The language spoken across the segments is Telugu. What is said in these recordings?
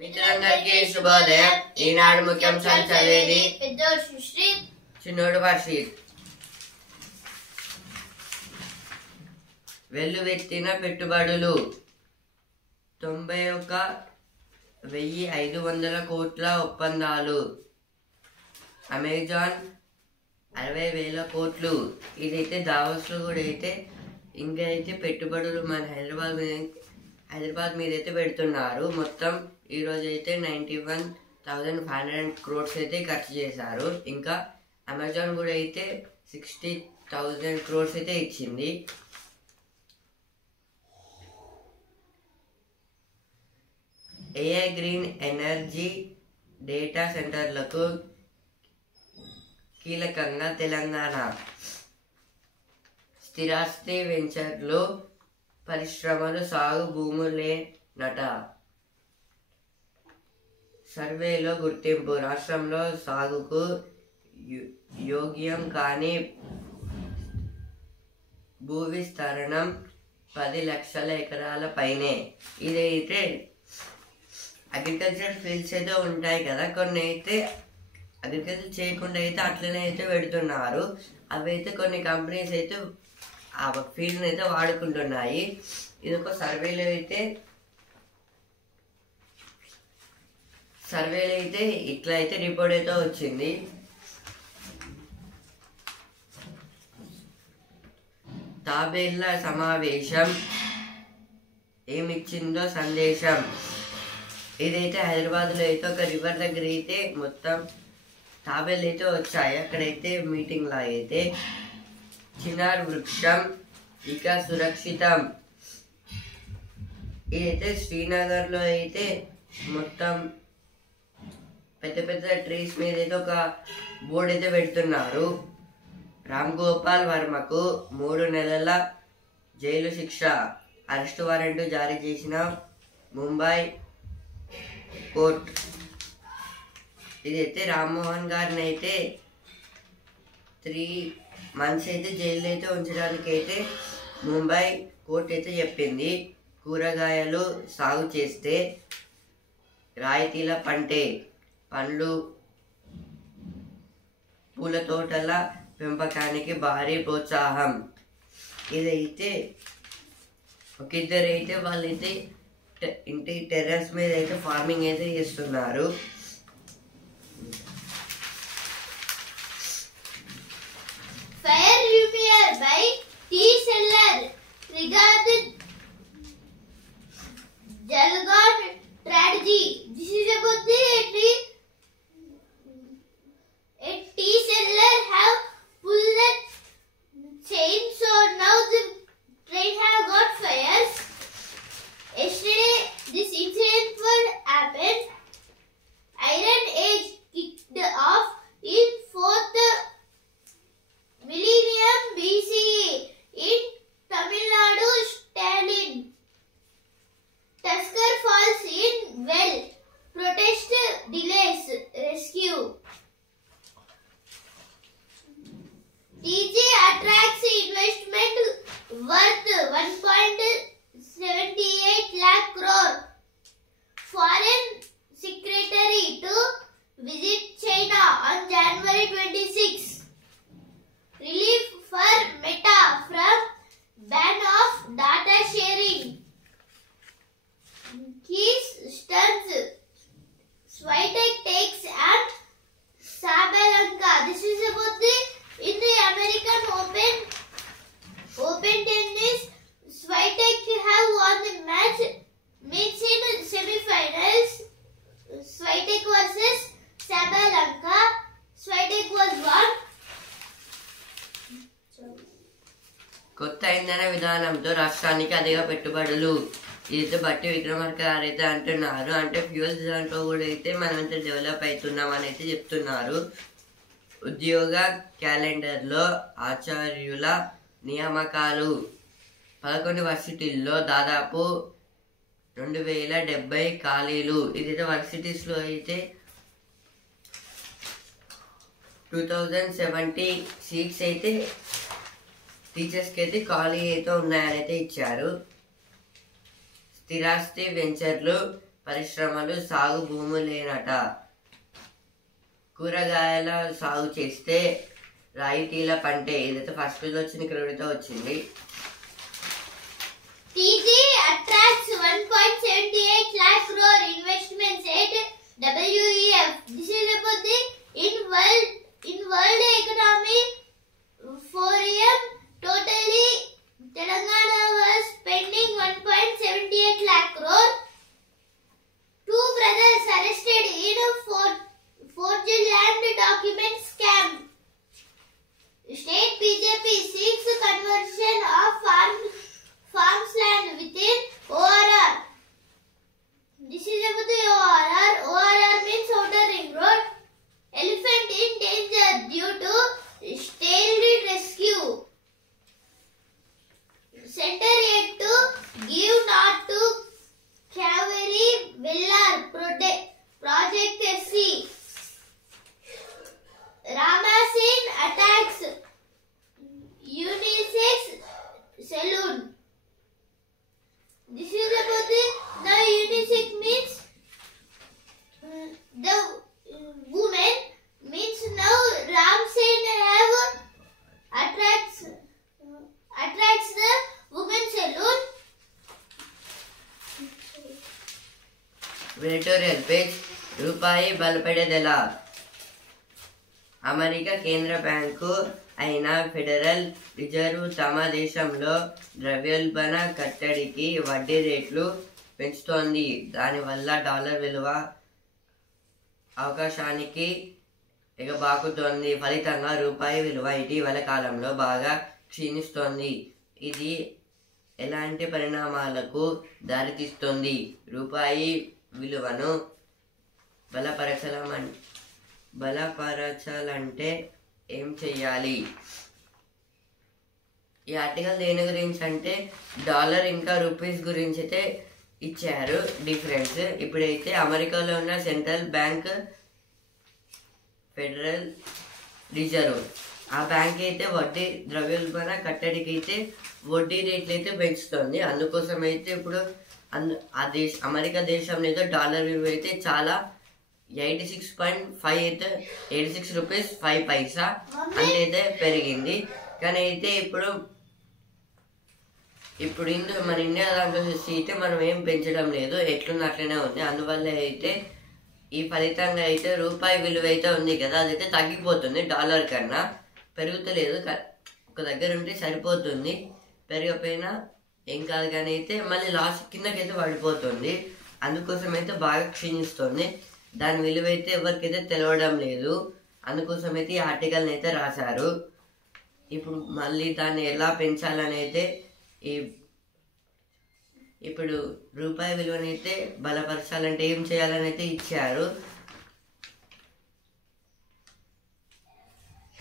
మిత్రులందరికీ శుభోదయం. ఈనాడు ముఖ్యాంశాలు చదివేది పెద్దోడు సుశ్రీత్, చిన్నోడు వర్షిత్. వెల్లువెత్తిన పెట్టుబడులు 91,500 కోట్ల ఒప్పందాలు. అమెజాన్ 60,000 కోట్లు. ఇదైతే దావోస్లో కూడా అయితే ఇంకా అయితే పెట్టుబడులు మన హైదరాబాద్ మీద అయితే పెడుతున్నారు. మొత్తం ఈరోజు అయితే 91,500 crores అయితే ఖర్చు చేశారు. ఇంకా అమెజాన్ కూడా అయితే 60,000 crores అయితే ఇచ్చింది. ఏఐ గ్రీన్ ఎనర్జీ డేటా సెంటర్లకు కీలకంగా తెలంగాణ. స్థిరాస్తి వెంచర్లు, పరిశ్రమలు, సాగు భూములేనట. సర్వేలో గుర్తింపు. రాష్ట్రంలో సాగుకు యోగ్యం కాని భూ విస్తీర్ణం 10 లక్షల ఎకరాల పైనే. ఇదైతే అగ్రికల్చర్ ఫీల్డ్స్ అయితే ఉంటాయి కదా, కొన్ని అయితే అగ్రికల్చర్ చేయకుండా అయితే అట్లనే అయితే పెడుతున్నారు. అవి అయితే కొన్ని కంపెనీస్ అయితే ఆ ఫీల్డ్ని అయితే వాడుకుంటున్నాయి. ఇది ఒక సర్వేలో అయితే ఇట్లా అయితే రిపోర్ట్ అయితే వచ్చింది. తాబేళ్ల సమావేశం ఏమిచ్చిందో సందేశం. ఇదైతే హైదరాబాద్లో అయితే ఒక రివర్ దగ్గర అయితే మొత్తం తాబేళ్ళు అయితే వచ్చాయి. అక్కడైతే మీటింగ్ లాగా అయితే చిన్నార్ వృక్షం ఇక సురక్షితం. ఇదైతే శ్రీనగర్లో అయితే మొత్తం పెద్ద పెద్ద ట్రీస్ మీద అయితే ఒక బోర్డు అయితే పెడుతున్నారు. రామ్ గోపాల్ వర్మకు 3 నెలల జైలు శిక్ష. అరెస్టు వారెంట్ జారీ చేసిన ముంబై కోర్ట్. ఇదైతే రామ్మోహన్ గారిని అయితే 3 months అయితే జైల్లో అయితే ఉంచడానికి అయితే ముంబై కోర్టు అయితే చెప్పింది. కూరగాయలు సాగు చేస్తే రాయితీల పండ్లు పూల తోటల పెంపకానికి భారీ ప్రోత్సాహం. ఇదైతే ఒక ఇద్దరు అయితే వాళ్ళైతే ఇంటి టెర్రస్ మీద అయితే ఫార్మింగ్ అయితే చేస్తున్నారు. Fire repair by tea seller regarding Jalgaon tragedy. This is about the tea seller have pulled the chain, so now the train have got fires. Yesterday this incident happened. Iron Age kicked off in 4th millennium BCE in Tamil Nadu. Stalin Tusker falls in well. Protest delays rescue. TJ attracts investment worth 1.78 lakh crore. Foreign Secretary to visit China on January 26. Relief for Meta from ban of data sharing. Keys stunts. Swiatek takes and Sabalenka. This is about in the American Open tennis. Swiatek have won the match. Meets in semi-finals. Swiatek versus Sabalenka. Swiatek was won. కొత్త ఇంధన విధానంతో రాష్ట్రానికి అధిక పెట్టుబడులు. ఇదైతే బట్టి విక్రమార్క గారు అయితే అంటున్నారు. అంటే ఫ్యూయల్స్ దాంట్లో కూడా అయితే మనమైతే డెవలప్ అవుతున్నాం అని అయితే చెప్తున్నారు. ఉద్యోగ క్యాలెండర్లో ఆచార్యుల నియామకాలు. 11 వర్సిటీల్లో దాదాపు 2,070 ఖాళీలు. ఇదైతే వర్సిటీస్లో అయితే 2,070 సీట్స్ అయితే టీచర్స్కి అయితే ఖాళీ అయితే ఉన్నాయని అయితే ఇచ్చారు. స్థిరాస్తి వెంచర్లు, పరిశ్రమలు సాగు భూములేనట. కూరగాయల సాగు చేస్తే రాయితీల పంటే. ఇదైతే ఫస్ట్ పేజ్ వచ్చింది, ఇక్కడ వచ్చింది. TG attracts 1.78 lakh crore investments at WEF. This is about the World Economic Forum. Totally, Telangana was spending 1.78 lakh crore. Two brothers arrested in a forged land document scam. State BJP seeks conversion of farmland within ORR. This is about the ORR. ORR means Outer Ring Road. Elephant in danger due to staled rescue. Center yet to give not to Kaveri Villar Project SC. Ramasin attacks unisex saloon. This is about the unisex means the woman means now Ramsen have attracts the women saloon. Editorial page. రూపాయి బలపడేదెలా? అమెరికా కేంద్ర బ్యాంకు అయిన ఫెడరల్ రిజర్వ్ తమ దేశంలో ద్రవ్యోల్బణ కట్టడికి వడ్డీ రేట్లు పెంచుతోంది. దానివల్ల డాలర్ విలువ అవకాశానికి ఎగబాకుతోంది. ఫలితంగా రూపాయి విలువ ఇటీవల కాలంలో బాగా క్షీణిస్తోంది. ఇది ఎలాంటి పరిణామాలకు దారితీస్తుంది? రూపాయి విలువను బలపరచాలంటే ఏం చెయ్యాలి? ఈ ఆర్టికల్ దేని గురించి అంటే డాలర్ ఇంకా రూపీస్ గురించి అయితే ఇచ్చారు డిఫరెన్స్. ఇప్పుడైతే అమెరికాలో ఉన్న సెంట్రల్ బ్యాంక్ ఫెడరల్ రిజర్వ్, ఆ బ్యాంక్ అయితే వడ్డీ ద్రవ్యోల్బణ కట్టడికి అయితే వడ్డీ రేట్లు అయితే పెంచుతుంది. అందుకోసం అయితే ఇప్పుడు అమెరికా దేశంలో అయితే డాలర్ విలువ అయితే చాలా 86.5 అయితే 86 రూపీస్ 5 పైసా అంటే అయితే పెరిగింది. కానీ అయితే ఇప్పుడు మన ఇండియా దాంట్లో చూసి అయితే మనం ఏం పెంచడం లేదు, ఎట్లున్న అట్లనే ఉంది. అందువల్ల అయితే ఈ ఫలితంగా అయితే రూపాయి విలువ అయితే ఉంది కదా, అదైతే తగ్గిపోతుంది. డాలర్ కన్నా పెరుగుతలేదు, ఒక దగ్గర ఉంటే సరిపోతుంది. పెరిగిపోయినా ఏం కాదు, కానీ అయితే మళ్ళీ లాస్ట్ కిందకైతే పడిపోతుంది. అందుకోసం అయితే బాగా క్షీణిస్తుంది. దాని విలువ అయితే ఎవరికైతే తెలవడం లేదు. అందుకోసం అయితే ఈ ఆర్టికల్ని అయితే రాశారు. ఇప్పుడు మళ్ళీ దాన్ని ఎలా పెంచాలని అయితే ఇప్పుడు రూపాయి విలువనైతే బలపరచాలంటే ఏం చేయాలని అయితే ఇచ్చారు.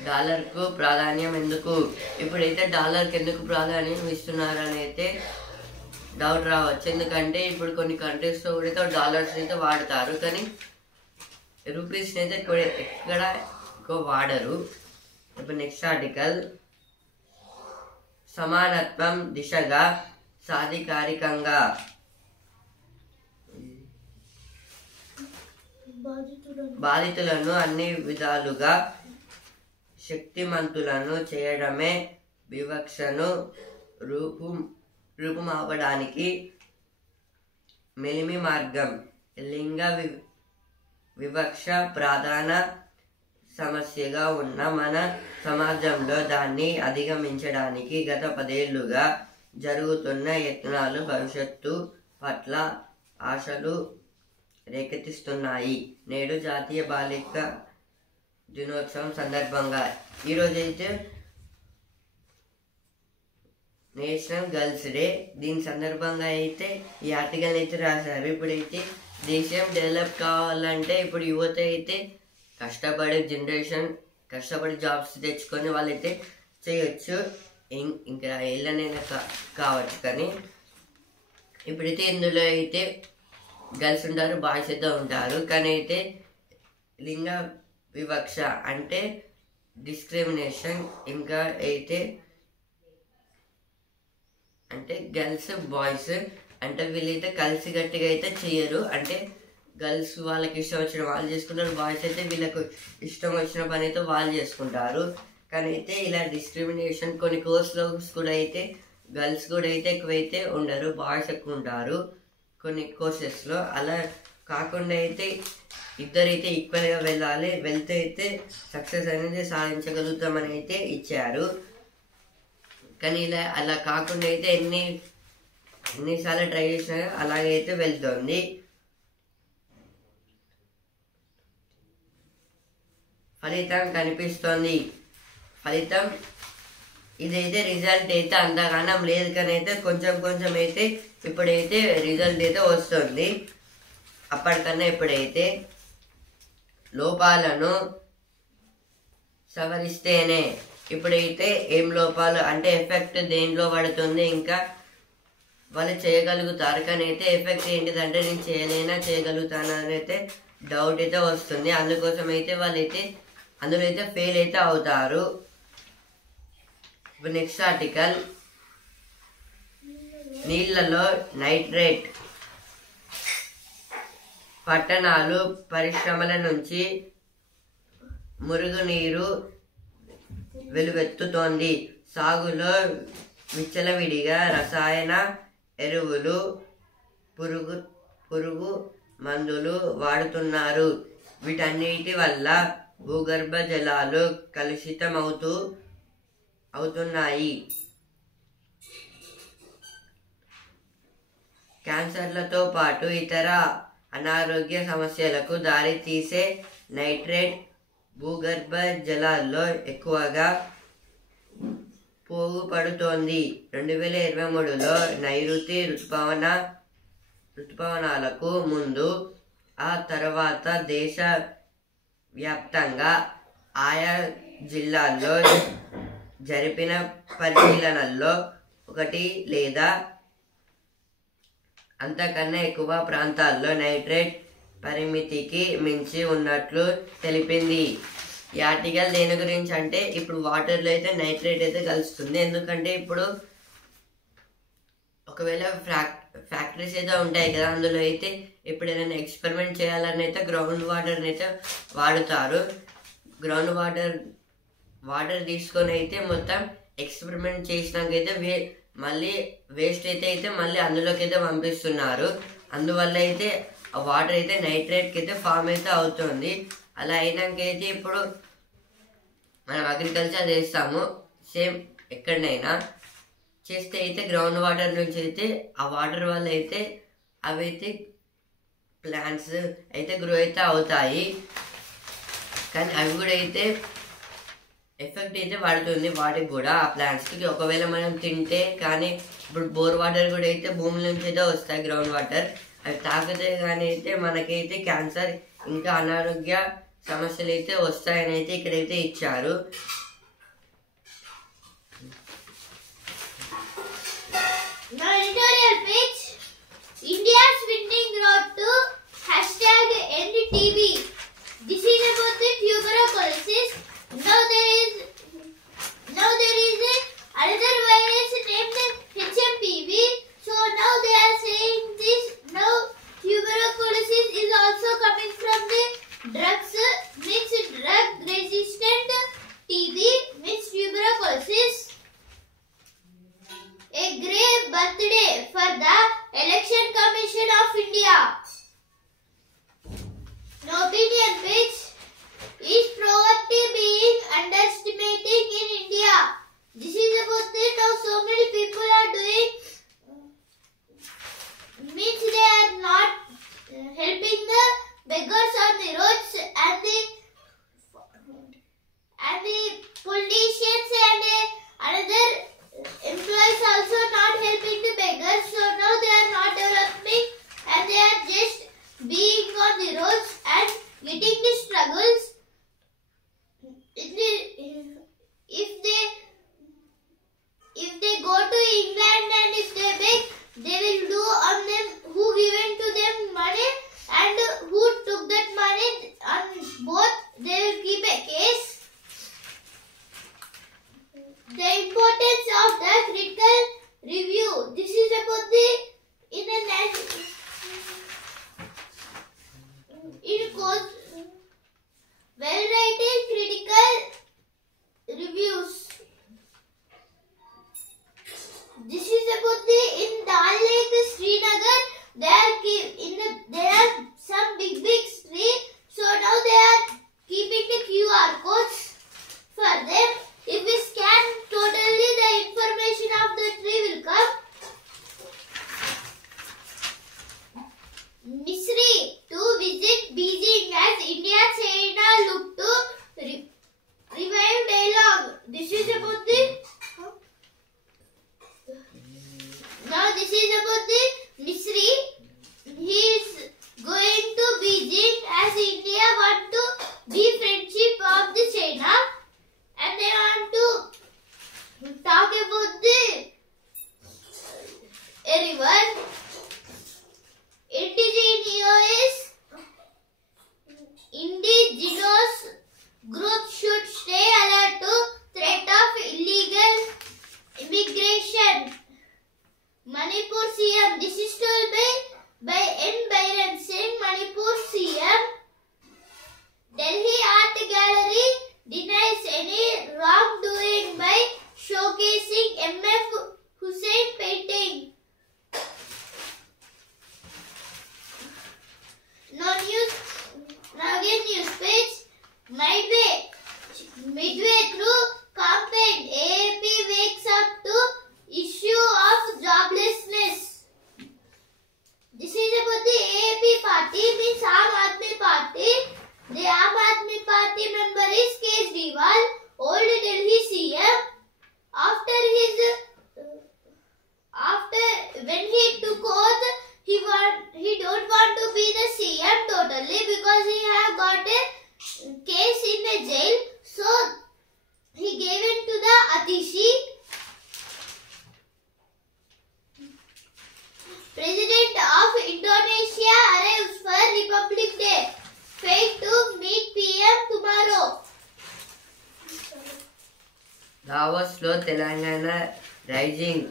డాలర్కు ప్రాధాన్యం ఎందుకు? ఇప్పుడైతే డాలర్కి ఎందుకు ప్రాధాన్యం ఇస్తున్నారు అని అయితే డౌట్ రావచ్చు. ఎందుకంటే ఇప్పుడు కొన్ని కంట్రీస్లో కూడా డాలర్స్ అయితే వాడతారు, కానీ రూపీస్ని అయితే ఎక్కడ ఎక్కువ వాడరు. ఇప్పుడు నెక్స్ట్ ఆర్టికల్, సమానత్వం దిశగా సాధికారికంగా. బాధితులను అన్ని విధాలుగా శక్తిమంతులను చేయడమే వివక్షను రూపుమాపడానికి మెలిమి మార్గం. లింగ వివక్ష ప్రధాన సమస్యగా ఉన్న మన సమాజంలో దాన్ని అధిగమించడానికి గత 10 ఏళ్లుగా జరుగుతున్న యత్నాలు భవిష్యత్తు పట్ల ఆశలు రేకెత్తిస్తున్నాయి. నేడు జాతీయ బాలిక దినోత్సవం సందర్భంగా ఈరోజైతే నేషనల్ గర్ల్స్ డే. దీని సందర్భంగా అయితే ఈ ఆర్టికల్ అయితే రాశారు. ఇప్పుడైతే దేశం డెవలప్ కావాలంటే ఇప్పుడు యువత అయితే కష్టపడి జాబ్స్ తెచ్చుకొని వాళ్ళైతే చేయొచ్చు. ఇంకా ఏళ్ళనైనా కావచ్చు. కానీ ఇప్పుడైతే ఇందులో అయితే గర్ల్స్ ఉంటారు, బాయ్స్ అయితే ఉంటారు. కానీ అయితే లింగ వివక్ష అంటే డిస్క్రిమినేషన్, ఇంకా అయితే అంటే గర్ల్స్ బాయ్స్ అంటే వీళ్ళైతే కలిసి గట్టిగా అయితే చేయరు. అంటే గర్ల్స్ వాళ్ళకి ఇష్టం వచ్చిన వాళ్ళు చేసుకుంటారు, బాయ్స్ అయితే వీళ్ళకు ఇష్టం వచ్చిన పని అయితే వాళ్ళు చేసుకుంటారు. కానీ అయితే ఇలా డిస్క్రిమినేషన్ కొన్ని కోర్సులో కూడా అయితే గర్ల్స్ కూడా అయితే ఎక్కువైతే ఉండరు, బాయ్స్ ఎక్కువ ఉంటారు కొన్ని కోర్సెస్లో. అలా కాకుండా అయితే ఇద్దరైతే ఈక్వల్గా వెళ్ళాలి, వెళ్తే అయితే సక్సెస్ అనేది సాధించగలుగుతామని అయితే ఇచ్చారు. కానీ ఇలా అలా కాకుండా అయితే ఎన్నిసార్లు ట్రై చేసినా అలాగైతే వెళ్తుంది. ఫలితం కనిపిస్తుంది. ఫలితం ఇదైతే రిజల్ట్ అయితే అంతగానం లేదు, కానీ అయితే కొంచెం అయితే ఇప్పుడైతే రిజల్ట్ అయితే వస్తుంది. అప్పటికన్నా ఇప్పుడైతే లోపాలను సవరిస్తేనే. ఇప్పుడైతే ఏం లోపాలు అంటే ఎఫెక్ట్ దేంట్లో పడుతుంది, ఇంకా వాళ్ళు చేయగలుగుతారు. కానీ అయితే ఎఫెక్ట్ ఏంటిదంటే నేను చేయగలుగుతాను అని అయితే డౌట్ అయితే వస్తుంది. అందుకోసం అయితే వాళ్ళైతే అందులో అయితే ఫెయిల్ అయితే అవుతారు. నెక్స్ట్ ఆర్టికల్, నీళ్లలో నైట్రేట్. పట్టణాలు పరిశ్రమల నుంచి మురుగునీరు వెలువెత్తుతోంది. సాగులో విచ్చలవిడిగా రసాయన ఎరువులు, పురుగు మందులు వాడుతున్నారు. వీటన్నిటి వల్ల భూగర్భ జలాలు అవుతున్నాయి. క్యాన్సర్లతో పాటు ఇతర అనారోగ్య సమస్యలకు దారితీసే నైట్రేట్ భూగర్భ జలాల్లో ఎక్కువగా పోగుపడుతోంది. 2023లో నైరుతి ఋతుపవనాలకు ముందు ఆ తర్వాత దేశ వ్యాప్తంగా ఆయా జిల్లాల్లో జరిపిన పరిశీలనల్లో ఒకటి లేదా అంతకన్నా ఎక్కువ ప్రాంతాల్లో నైట్రేట్ పరిమితికి మించి ఉన్నట్లు తెలిపింది. ఈ ఆర్టికల్ దేని గురించి అంటే ఇప్పుడు వాటర్లో అయితే నైట్రేట్ అయితే కలుస్తుంది. ఎందుకంటే ఇప్పుడు ఒకవేళ ఫ్యాక్టరీస్ అయితే ఉంటాయి కదా, అందులో అయితే ఇప్పుడు ఏదైనా ఎక్స్పెరిమెంట్ చేయాలని అయితే గ్రౌండ్ వాటర్ని అయితే వాడుతారు. గ్రౌండ్ వాటర్ తీసుకొని అయితే మొత్తం ఎక్స్పెరిమెంట్ చేసినాక అయితే మళ్ళీ వేస్ట్ అయితే మళ్ళీ అందులోకి అయితే పంపిస్తున్నారు. అందువల్ల అయితే ఆ వాటర్ అయితే నైట్రేట్కి అయితే ఫామ్ అయితే అవుతుంది. అలా అయినాక అయితే ఇప్పుడు మనం అగ్రికల్చర్ చేస్తాము, సేమ్ ఎక్కడైనా చేస్తే అయితే గ్రౌండ్ వాటర్ నుంచి అయితే ఆ వాటర్ వల్ల అయితే అవైతే ప్లాంట్స్ అయితే గ్రో అయితే అవుతాయి. కానీ అవి కూడా అయితే ఎఫెక్ట్ అయితే పడుతుంది వాటికి కూడా, ఆ ప్లాంట్స్కి. ఒకవేళ మనం తింటే కానీ ఇప్పుడు బోర్ వాటర్ కూడా అయితే భూమి నుంచి అయితే వస్తాయి, గ్రౌండ్ వాటర్. అవి తాగితే కానీ అయితే మనకైతే క్యాన్సర్ ఇంకా అనారోగ్య సమస్యలు అయితే వస్తాయని అయితే ఇక్కడైతే ఇచ్చారు. India's winning road to #EndTB. This is about the tuberculosis. Now there is another virus named HMPV. So now they are saying this. Now tuberculosis is also coming from the drugs. Means drug resistant TB means tuberculosis. A grave birthday for the Election Commission of India. No opinion which is poverty being underestimating in India. This is about it. Now so many people are doing means they are not helping the beggars on the roads and the politicians and another employees also not helping the beggars. So now they are not developing and they are just being on the roads and getting the struggles. If they go to England and if they beg, they will do on them who given to them money and who took that money. On both they will keep a case. The importance of the critical review. This is about the in a in well-rated critical reviews. This is about the in Dal Lake, Srinagar. There are some big trees. So now they are keeping the QR codes for them. If we scan totally, the information of the tree will come. Misri to visit Beijing as India-China look to revive dialogue. This is about the. Now this is about the Misri. He is going to Beijing as India want to be friendship of the China, and they want to talk about the a river. Indigenous groups should stay alert to threat of illegal immigration. Manipur CM. This is told by N. Byron Singh, Manipur CM. Delhi Art Gallery denies any wrongdoing by showcasing M.F. Hussain painting. Now again news page. Midway through campaign, AAP wakes up to issue of joblessness. This is about the AAP party, means Aam Aadmi Party. The Aam Aadmi Party member is Kejriwal, old Delhi CM. When he took oath, he don't want to be the CM totally because he have got a case in the jail. So he gave it to the Atishi. President of Indonesia arrives for Republic Day. Fate to meet PM tomorrow. Davos లో తెలంగాణ రైజింగ్.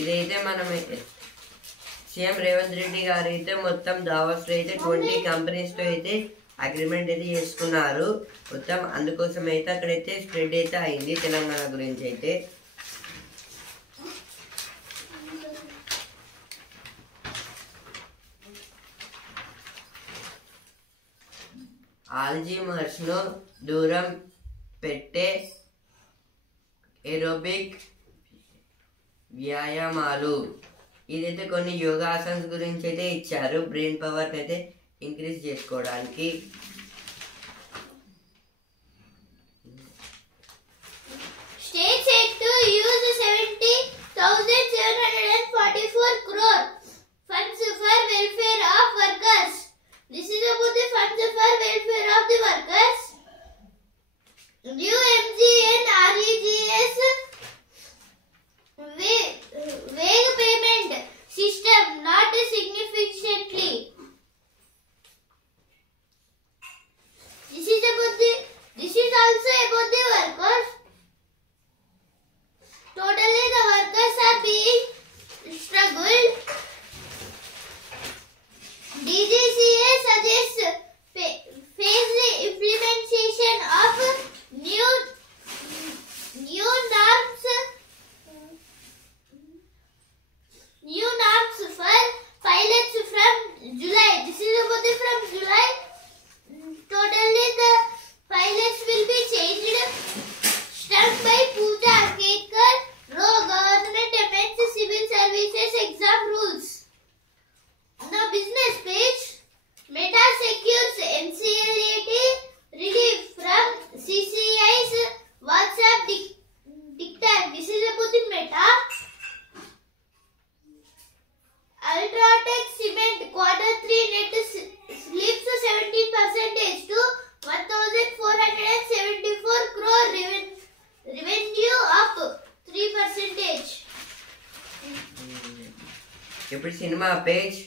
ఇదైతే మనం సీఎం రేవంత్ రెడ్డి గారు అయితే మొత్తం దావోస్ లో అయితే 20 కంపెనీస్ తో అయితే అగ్రిమెంట్ అయితే చేసుకున్నారు. మొత్తం అందుకోసం అయితే అక్కడైతే స్ప్రెడ్ అయితే అయింది తెలంగాణ గురించి అయితే. ఆల్జీమర్స్ ను దూరం పెట్టే ఏరోబిక్ వ్యాయామాలు. ఇదైతే కొన్ని యోగాసన్స్ గురించి అయితే ఇచ్చారు బ్రెయిన్ పవర్ అయితే ఇంక్రీజ్ చేసుకోవడానికి. State set to use 70,744 crore funds for welfare of workers. This is about the funds for welfare of the workers. New MGN REGS vague payment system not significantly. This is also about the workers. Totally the workers are being struggled. DGCA suggests phased implementation of new norms for pilots from July. This is about the from July. Totally the pilots will be changed. Struck by Pooja Ketkar, Government amends Civil Services exam rules. Now business page. Meta secures NCLAT relief from CCI's WhatsApp dictat. This is about the Meta. Ultratech Cement Q3 net slips 17% to 1,474 crore. Revenue up 3%. ఇప్పుడు సినిమా పేజ్.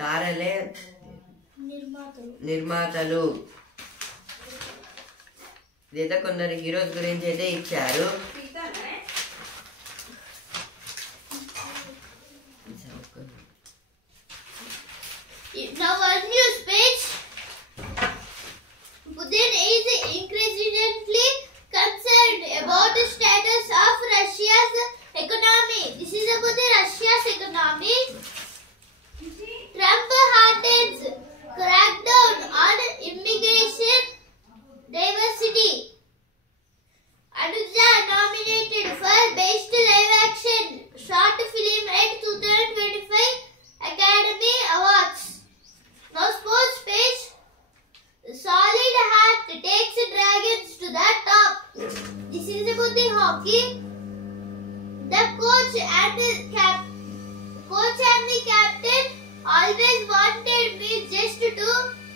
తారలే నిర్మాతలు. ఇదైతే కొందరు హీరోస్ గురించి అయితే ఇచ్చారు. Now our news page. Putin is increasingly concerned about the status of Russia's economy. This is about the Russia's economy. Trump hardens crackdown on immigration diversity. Anuja nominated for Best Live Action Short Film at 2025 Academy Awards. Now sports page. Solid Heart takes Dragons to the top. This is about the hockey. The coach and the captain always wanted me just to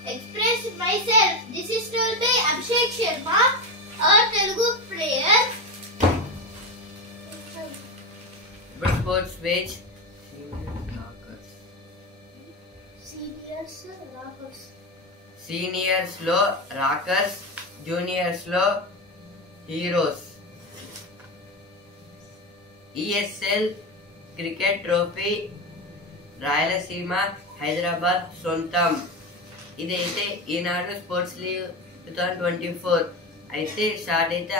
express myself. This is told by Abhishek Sharma, our Telugu player. Sports page. Seniors లో రాకర్స్, జూనియర్స్ లో heroes. ESL cricket trophy Rayalaseema Hyderabad సొంతం. ఇదైతే ఈనాడు స్పోర్ట్స్ లీగ్ 2024 అయితే స్టార్ట్ అయితే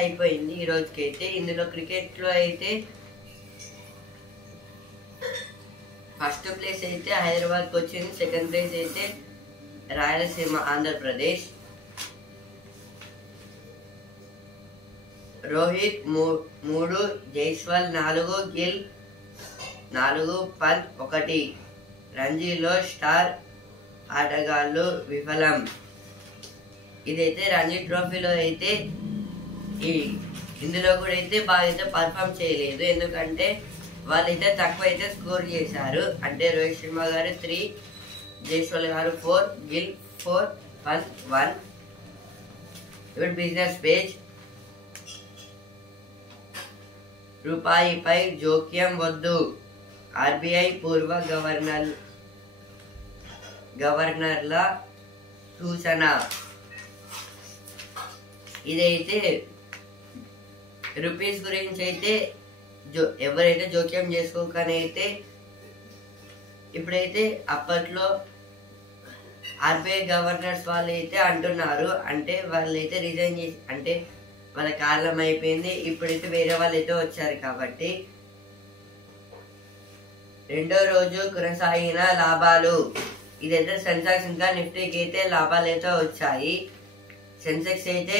అయిపోయింది ఈ రోజుకైతే. ఇందులో క్రికెట్ లో అయితే ఫస్ట్ ప్లేస్ అయితే హైదరాబాద్కి వచ్చింది, సెకండ్ ప్లేస్ అయితే రాయలసీమ ఆంధ్రప్రదేశ్. రోహిత్ 3, జైస్వాల్ 4, గిల్ 4, పంత్ 1. రంజీలో స్టార్ ఆటగాళ్ళు విఫలం. ఇదైతే రంజీ ట్రోఫీలో అయితే ఇందులో కూడా అయితే బాగా అయితే పర్ఫామ్ చేయలేదు, ఎందుకంటే వాళ్ళైతే తక్కువ అయితే స్కోర్ చేశారు. అంటే రోహిత్ శర్మ గారు 3, జైస్వాల్ గారు 4, గిల్ 4, పంత్ 1. ఇప్పుడు బిజినెస్ పేజ్. రూపాయిపై జోక్యం వద్దు, ఆర్బీఐ పూర్వ గవర్నర్ల సూచన. ఇదైతే రూపీస్ గురించి అయితే ఎవరైతే జోక్యం చేసుకోకని అయితే ఇప్పుడైతే అప్పట్లో ఆర్బీఐ గవర్నర్స్ వాళ్ళు అయితే అంటున్నారు, అంటే వాళ్ళైతే రిజైన్ చేసి అంటే వాళ్ళ కాలం అయిపోయింది, ఇప్పుడైతే వేరే వాళ్ళు అయితే వచ్చారు కాబట్టి. రెండో రోజు కొనసాగిన లాభాలు. ఇదైతే సెన్సెక్స్ ఇంకా నిఫ్టీకి అయితే లాభాలు అయితే వచ్చాయి. సెన్సెక్స్ అయితే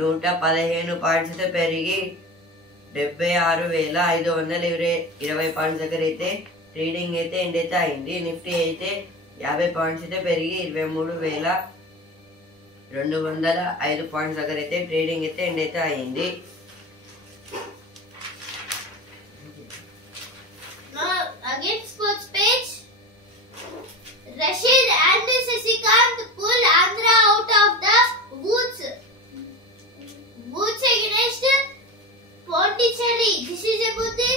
115 పాయింట్స్ అయితే పెరిగి 76,520 పాయింట్స్ దగ్గర అయితే ట్రేడింగ్ అయితే ఎండ్ అయితే అయింది. నిఫ్టీ అయితే 50 పాయింట్స్ అయితే పెరిగి 23,205 పాయింట్స్ దగ్గర అయితే ట్రేడింగ్ అయితే ఎండ్ అయితే అయింది. Again sports page. Rashid and Sasikanth pull Andhra out of the woods against Pondicherry. This is about the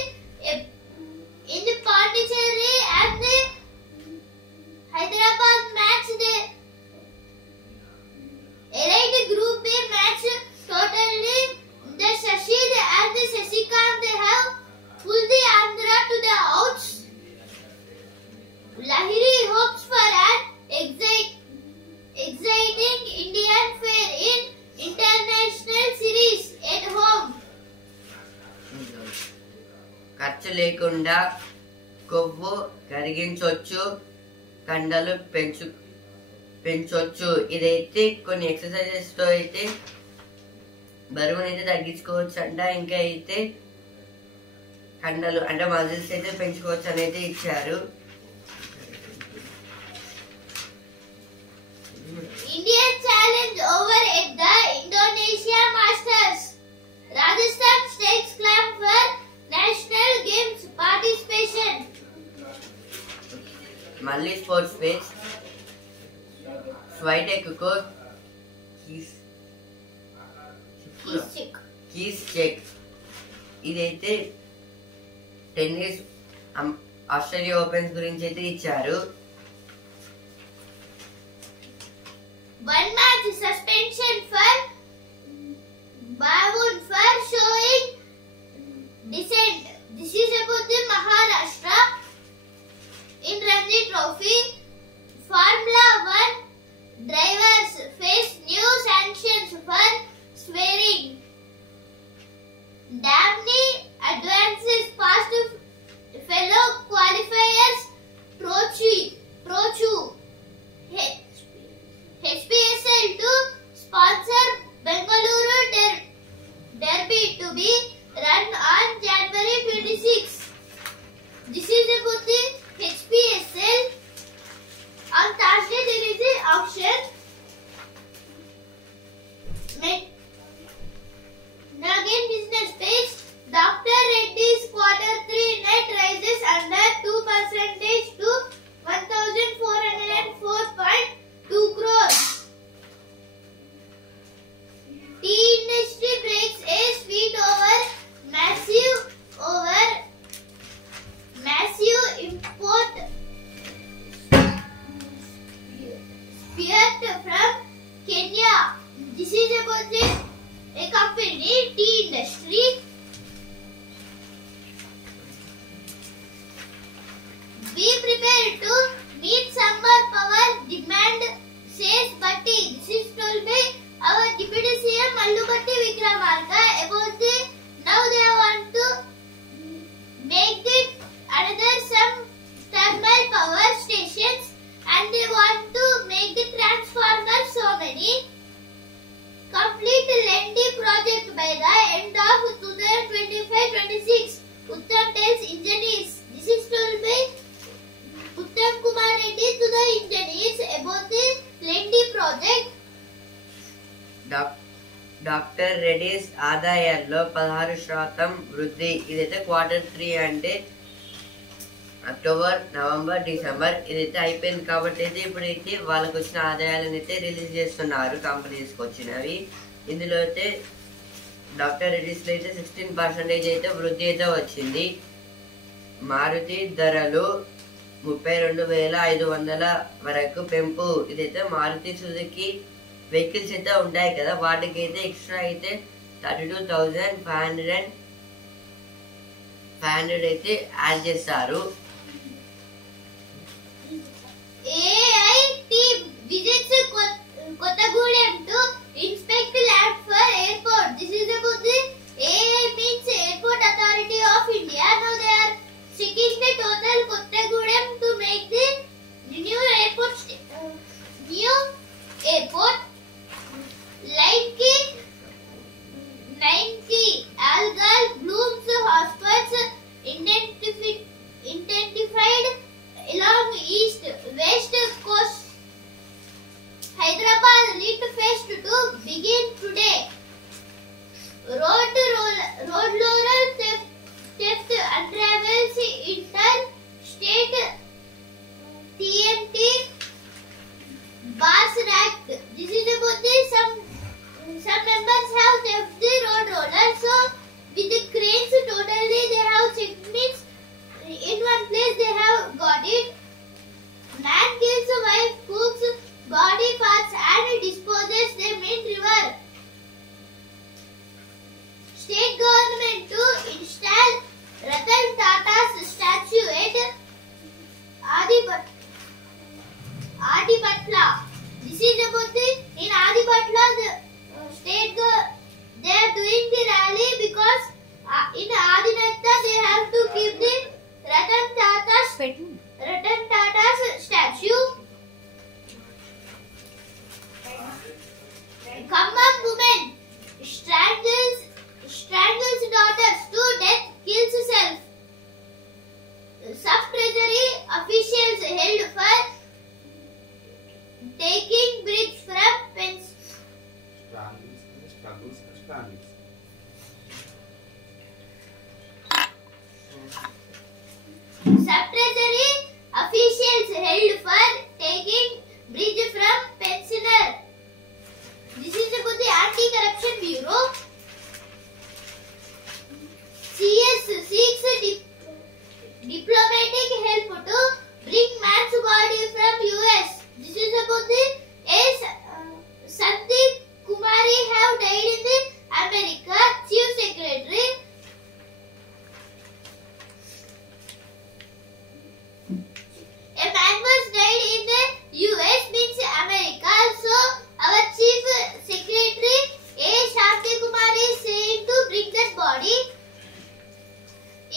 in the Pondicherry and the Hyderabad match. The elite group B match totally the Rashid and the Sasikanth they have pulled the Andhra to the outs. Lahiri hopes for an exciting Indian fair in international series at home. ఖర్చు లేకుండా కొవ్వు కరిగించవచ్చు, కండలు పెంచవచ్చు. ఇదైతే కొన్ని ఎక్సర్సైజెస్ తో అయితే బరువుని అయితే తగ్గించుకోవచ్చు అంట. ఇంకా అయితే కండలు అంటే మజిల్స్ అయితే పెంచుకోవచ్చు అని అయితే ఇచ్చారు. Indian challenge over at the Indonesia Masters. Rajasthan stakes claim for national games participation. మళ్ళీ స్పోర్ట్స్ పేజ్. స్వైటెక్ కో కీస్ చెక్. ఇదైతే టెన్నిస్ ఆస్ట్రేలియా ఓపెన్స్ గురించి అయితే ఇచ్చారు. One match suspension for Bhavun for showing dissent. This is about the Maharashtra in Ranji Trophy. from Kenya. This is about a company, tea industry. Be prepared to meet summer power demand, says Bhatti. This is told by our Deputy CM Mallu Bhatti Vikramarka about the now they want to make it another some thermal power stations and they want to make the transformers so many. Complete lengthy project by the end of 2025-26. Uttam tells engineers. This is told by Uttam Kumar Reddy to the engineers about the lengthy project. Doctor Reddy's ఆదాయాల్లో 16% వృద్ధి. ఇదైతే Q3 అంటే అక్టోబర్, నవంబర్, డిసెంబర్ ఇదైతే అయిపోయింది కాబట్టి అయితే ఇప్పుడైతే వాళ్ళకి వచ్చిన ఆదాయాలను అయితే రిలీజ్ చేస్తున్నారు కంపెనీస్కి వచ్చినవి. ఇందులో అయితే డాక్టర్ రెడ్డిస్లో అయితే 16% అయితే వృద్ధి అయితే వచ్చింది. మారుతి ధరలు 32,500 వరకు పెంపు. ఇదైతే మారుతి సుజుకి వెహికల్స్ అయితే ఉంటాయి కదా వాటికి అయితే ఎక్స్ట్రా అయితే 32,500 అయితే యాడ్ చేస్తారు. AI team visits Kottagudem to inspect land for airport. This is about the AI means Airport Authority of India. Now they are checking the total Kottagudem to make the new airport. Like 90 algal blooms hotspots identified along east west coast. Hyderabad lit fest to begin today. Road roller theft untravels inter-state TNT bars act. This is about the some members have theft the road roller. So with the cranes totally they have checked means in one place they have got it. Man kills wife, cooks body parts and disposes them in river. State government to install Ratan Tata's statue at Adipatla. This is about the in Adipatla the state they are doing the rally because in Adinatta they have to keep the Ratan Tata's statue. Khammam woman strangles daughters to death, kills self. Sub-treasury officials held for taking bricks from pens. Sub-treasury officials held for taking bridge from pensioner. This is about the Anti-Corruption Bureau. CS seeks diplomatic help to bring man's body from US. This is about the Sandeep Kumari have died in the America. Chief Secretary. A man was died in the US means America. Also, our Chief Secretary A. Shanti Kumari is saying to bring that body.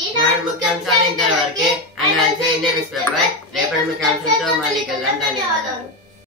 ఈనాడు ముఖ్యాంశాలు ఇంతవరకే. And also Indian news paper రేపటి ముఖ్యాంశాలతో మళ్ళీ కలుద్దాం. ధన్యవాదాలు.